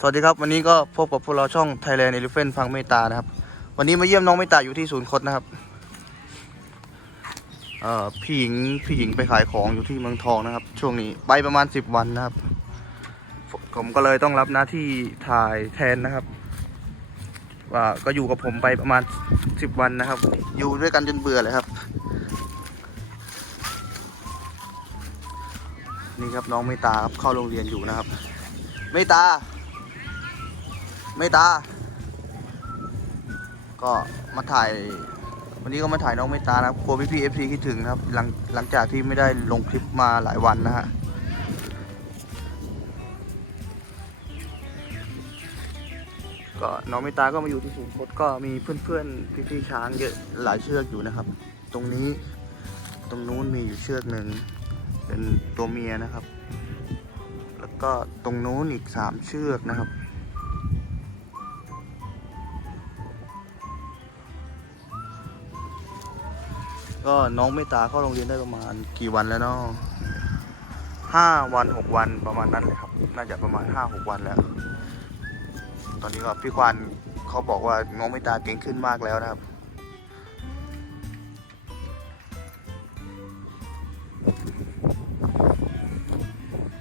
สวัสดีครับ วันนี้ก็พบกับพวกเราช่อง Thailand Elephant ฟังเมตานะครับ วันนี้มาเยี่ยมน้องเมตาอยู่ที่ศูนย์คดนะครับเอ่อพี่หญิงพี่หญิงไปขายของอยู่ที่เมืองทองนะครับ ช่วงนี้ไปประมาณ 10 วันนะครับ ผมก็เลยต้องรับหน้าที่ถ่ายแทนนะครับ ว่าก็อยู่กับผมไปประมาณ 10 วันนะครับ อยู่ด้วยกันจนเบื่อเลยครับ นี่ครับน้องเมตาครับเข้าโรงเรียนอยู่นะครับ เมตา เมตา ก็มาถ่าย วันนี้ก็มาถ่ายน้องเมตานะครับกลัวพี่พีเอฟซีคิดถึงนะครับ หลังหลังจากที่ไม่ได้ลงคลิปมาหลายวันนะฮะก็น้องเมตาก็มาอยู่ที่ศูนย์คดก็มีเพื่อนๆพี่ๆช้างเยอะหลายเชือกอยู่นะครับ ตรงนี้ตรงนู้นมีอยู่เชือกหนึ่งเป็นตัวเมียนะครับ แล้วก็ตรงนู้นอีกสามเชือกนะครับ ก็น้องเมตตาเข้าโรงเรียนได้ประมาณกี่วันแล้วเนาะห้าวันหกวันประมาณนั้นเลยครับ น่าจะประมาณห้าหกวันแล้ว ตอนนี้ก็พี่ควานเขาบอกว่าน้องเมตตาเก่งขึ้นมากแล้วนะครับ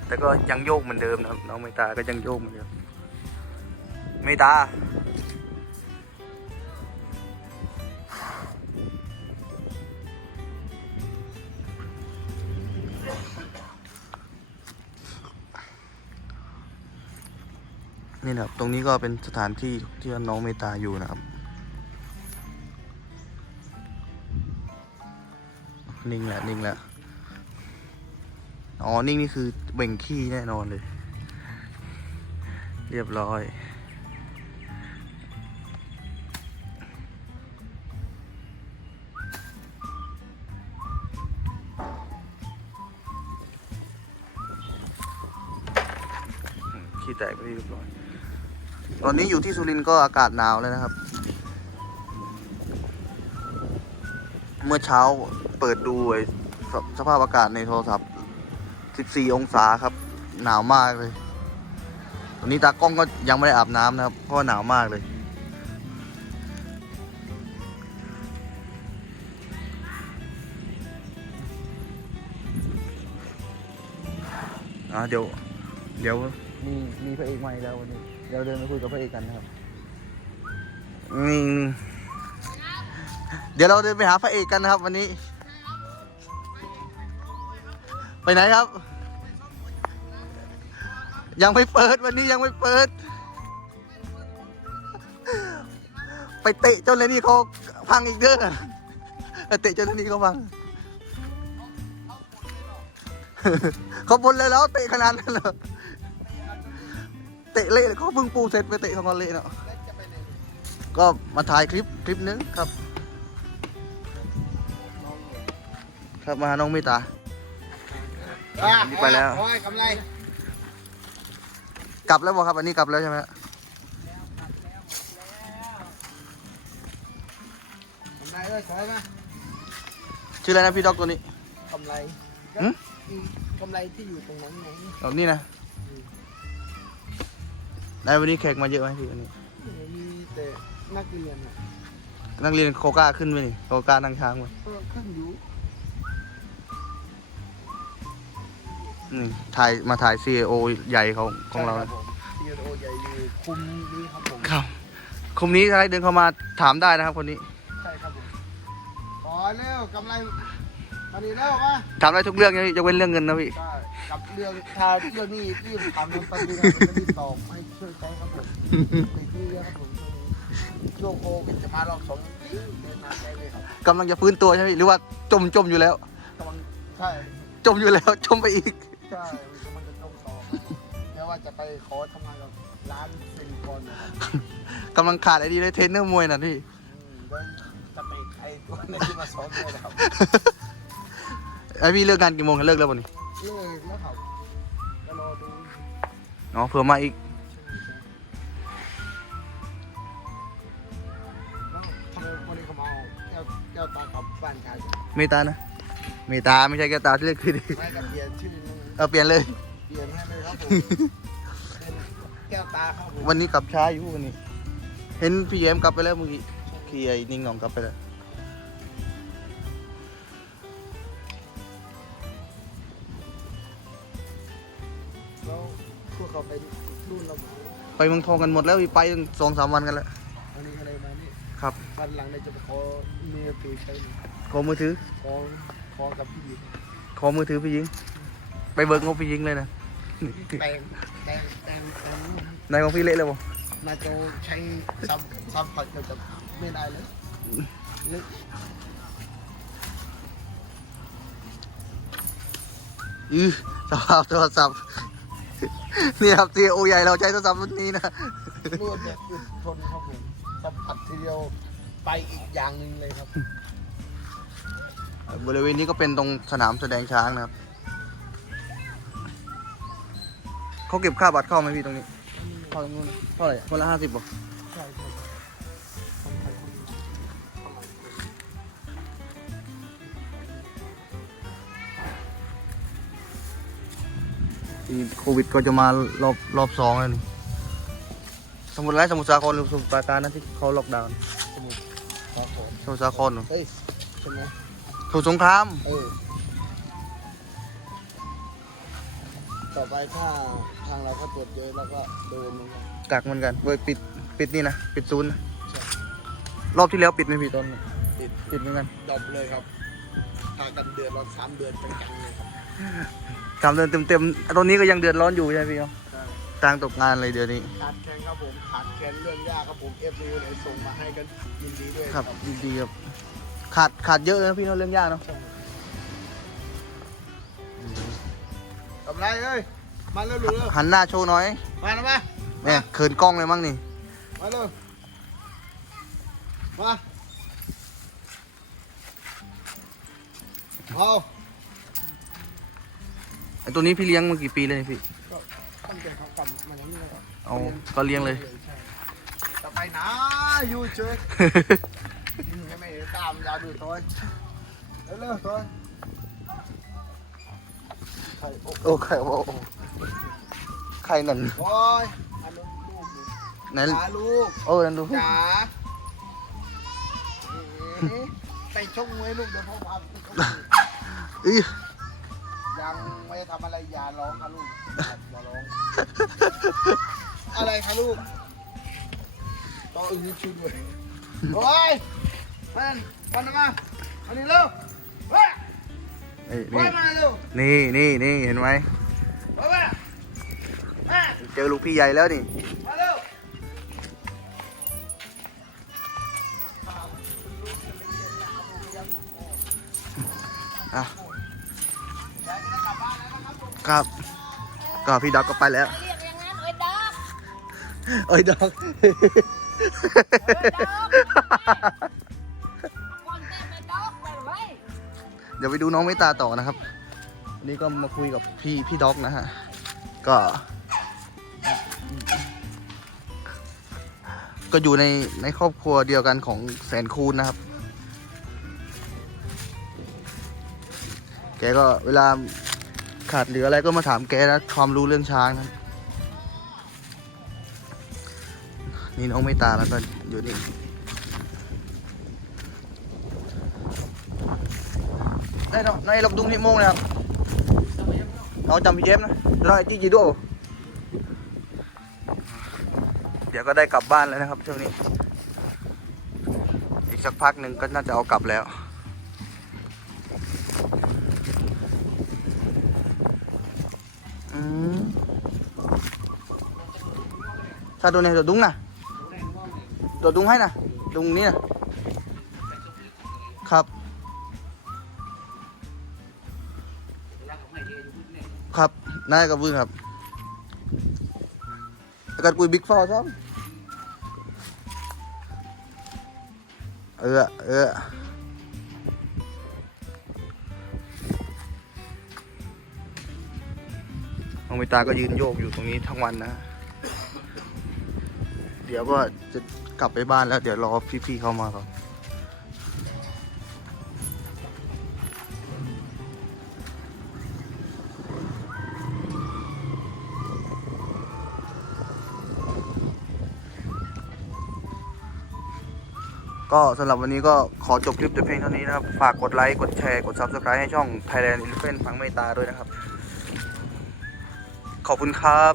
แต่ก็ยังโยกเหมือนเดิมนะครับ น้องเมตตาก็ยังโยกเหมือนเดิมเมตตา นี่นะครับ ตรงนี้ก็เป็นสถานที่ที่น้องเมตตาอยู่นะครับ นิ่งแล้วนิ่งแล้วอ๋อ นิ่งนี่คือเบ่งขี้แน่นอนเลย เรียบร้อย ขี้แตกไปเรียบร้อย ตอนนี้อยู่ที่สุรินทร์ก็อากาศหนาวเลยนะครับ เมื่อเช้าเปิดดูสสภาพอากาศในโทรศัพท์ 14 องศาครับ หนาวมากเลย ตอนนี้ตากล้องก็ยังไม่ได้อาบน้ำนะครับ เพราะว่าหนาวมากเลย อ่าเดี๋ยว เดี๋ยว มีมีพระเอกใหม่แล้ววันนี้ ดี๋ยวเดินไปคุยกับพระเอกกันนะครับนี่เดี๋ยวเราเดินไปหาพระเอกกันนะครับ วันนี้ ไปไหนครับ ยังไม่เปิดวันนี้ยังไม่เปิด ไปเตะเจ้าเลนี่เขาพังอีกเด้อเตะเจ้าเลนี่เขาพังเขาบนเลยแล้วเตะขนาดนั้นเหรอ เตะเละเลยเขาเพิ่งปูเสร็จไปเตะของเขาเละเนาะก็มาถ่ายคลิปคลิปนึงครับครับมาหาน้องเมตตาอันนี้ไปแล้วโอ้ยกำไรกลับแล้วบอกครับอันนี้กลับแล้วใช่ไหมฮะกำไรเอ้ยถอยมาชื่ออะไรนะพี่ด็อกตัวนี้กำไรหึอีกำไรที่อยู่ตรงนั้นไงเอานี่นะ ได้วันนี้แขกมาเยอะไหมพี่วันนี้ มีแต่นักเรียนอะนักเรียนโคก้าขึ้นไหมนี่โคก้านั่งช้างไหมก็ขึ้นอยู่อืมถ่ายมาถ่าย CAO ใหญ่ของของเราใช่นะคบผมซีโอใหญ่อยู่คุมนี้ครับผม ครับคุมนี้ใครเดินเข้ามาถามได้นะครับคนนี้ ใช่ครับผมขอเร็วกำไรมาดีแล้วมาถามได้ทุกเรื่องนะพี่ยกเว้นเรื่องเงินนะพี่ใช่ กับเรื่องทาเรื่องนี้ที่ทำมันปฏิบัติมันไม่ตอบให้ช่วยใช้ครับผมติดนี่เยอะครับผมช่วงโควิดจะมารอบสองเดินมาได้เลยครับกำลังจะฟื้นตัวใช่ไหมพี่หรือว่าจมจมอยู่แล้วกำลังใช่จมอยู่แล้วจมไปอีกใช่มันจะต้องต่อเดี๋ยวว่าจะไปขอทำงานกับร้านเซนกอนนะครับกำลังขาดไอ้ดีเลยเทรนเนอร์มวยน่ะพี่อืมเดี๋ยวจะไปไอ้ตัวนี้ที่มาซ้อมด้วยนะครับไอพี่เลิกงานกี่โมงเลิกแล้ววันนี้ เลิกแล้วครับก็รอดูอ๋อเผื่อมาอีกแล้วทำไมคนนี้เขามาเอาแก้วแก้วตากลับบ้านกันเมตตานะเมตตาไม่ใช่แก้วตาที่เรียกคือดีไม่กับเปลี่ยนชื่อนึงเออเปลี่ยนเลย เปลี่ยนให้เลยครับผมเป็นแก้วตาครับผมวันนี้กลับช้าอยู่วันนี้ เห็นพี่แย้มกลับไปแล้วเมื่อกี้ขี่ไอ้นิ่งหนองกลับไปแล้วแล้ว พวกเขาไปรุ่นเราหมดไปเมืองทองกันหมดแล้วพี่ไปตั้งสองสามวันกันแล้วอันนี้อะไรมานี่ครับวันหลังเนี่ยจะไปขอเมียตือใช้หน่อยขอมือถือ ขอขอกับพี่หญิงขอมือถือพี่ยิง ไปเบิกงบพี่ยิงเลยนะแปลงแปลงแปลงแปลงนายของพี่เละเลยบ่น่าจะใช้ซับซับพอร์ตจะไม่ได้เลยนึกอือสภาพโทรศัพท์ นี่ครับที่โอใหญ่เราใช้โทรศัพท์รุ่นนี้นะรวดแบบอึดทนครับผมสัมผัสทีเดียวไปอีกอย่างหนึ่งเลยครับ บริเวณนี้ก็เป็นตรงสนามแสดงช้างนะครับ เขาเก็บค่าบัตรเข้าไหมพี่ตรงนี้เข้าตรงนู้นเท่าไหร่คนละห้าสิบบ่ใช่ใช่คน ที่โควิดก็จะมารอบรอบสองแล้วนี่สมุทรไรสมุทรสาครหรือสมุทรปราการนะที่เขาล็อกดาวน์สมุทรครับผมสมุทรสาครเหรอเฮ้ยใช่ไหมสมุทรสงคราม เออ ต่อไปถ้าทางเราก็ตรวจเยอะแล้วก็โดนเหมือนกันกักเหมือนกันเว้ยปิดปิดนี่นะปิดศูนย์นะใช่รอบที่แล้วปิดไหมพี่ตอนปิดปิดเหมือนกัน ดรอปเลยครับพากันเดือนร้อนสามเดือนเป็นกันเลยครับ สามเดือนเต็มๆตอนนี้ก็ยังเดือดร้อนอยู่ใช่ไหมพี่เนาะใช่จ้างตกงานเลยเดี๋ยวนี้ ขาดแคลนครับผมขาดแคลนเรื่องยากครับผมเอฟซีเลยส่งมาให้กันยินดีด้วยครับดีๆครับ ขาดขาดเยอะเลยนะพี่เนาะเรื่องยากเนาะกำไรเอ้ยมาเร็วๆเร็วหันหน้าโชว์หน่อย มานะมาแม่เขินกล้องเลยมั้งนี่ มาเร็วมาเอา ไอตัวนี้พี่เลี้ยงมากี่ปีแล้วเนี่ยพี่ก็ตั้งแต่เขากลับมาอย่างนี้แล้วก็เอาก็เลี้ยงเลย ใช่ต่อไปนะอยู่เฉยยังไม่ตามยาวดูตัวเร็วๆตัวใครโอ้โอ้ใครโอ้โอ้ใครนั่นโอ้ยอันนั้นลูกอยู่ไหนจ๋าลูกโอ้นั่นดูจ๋าเอ๊ะไปชกมวยลูกเดี๋ยวพ่อพาไปชกมวยอี ยังไม่ได้ทำอะไรอย่าร้องค่ะลูกอย่าร้อง อะไรคะลูกต้องอึ้งช่วยด้วยโอ้ยมันมันมาอันนี้เร็วเฮ้ยนี่เฮ้ยมาเร็วนี่นี่นี่เห็นไหมเฮ้ยมาเฮ้ยเจอลูกพี่ใหญ่แล้วนี่ มาเร็วอะ ครับ ก็พี่ดอกก็ไปแล้ว เรียกอย่างนั้นเอ้ยดอกเอ้ยดอกเอ้ยดอกความแต้มไปดอกไปไว้เดี๋ยวไปดูน้องเมตตาต่อนะครับวันนี้ก็มาคุยกับพี่พี่ด็อกนะฮะ ก็ ก็อยู่ในในครอบครัวเดียวกันของแสนคูณนะครับ แกก็เวลา ขาดเหลืออะไรก็มาถามแกนะความรู้เรื่องช้างนะนี่น้องเมตตาแล้วก็อยู่นี่ đây đâu này lộc tung thị môn này nó chầm พี่เจมนะ rồi จีจีด้วเดี๋ยวก็ได้กลับบ้านแล้วนะครับช่วงนี้ อีกสักพักหนึ่งก็น่าจะเอากลับแล้ว อืม sao đồ này đồ đúng nè đồ đúng hay nè đúng ní nè ครับ ครับนายกับวืนครับแล้วกัดกุยบิ๊กฟอร์ซ้ำเออเออ น้องเมตาก็ยืนโยกอยู่ตรงนี้ทั้งวันนะ เดี๋ยวก็จะกลับไปบ้านแล้ว เดี๋ยวรอพี่ๆเข้ามาครับก็สำหรับวันนี้ก็ขอจบคลิปแต่เพียงเท่านี้นะครับ ฝากกดไลค์ กดแชร์ กด Subscribe ให้ช่อง Thailand Elephant ฟังเมตาด้วยนะครับ ขอบคุณครับ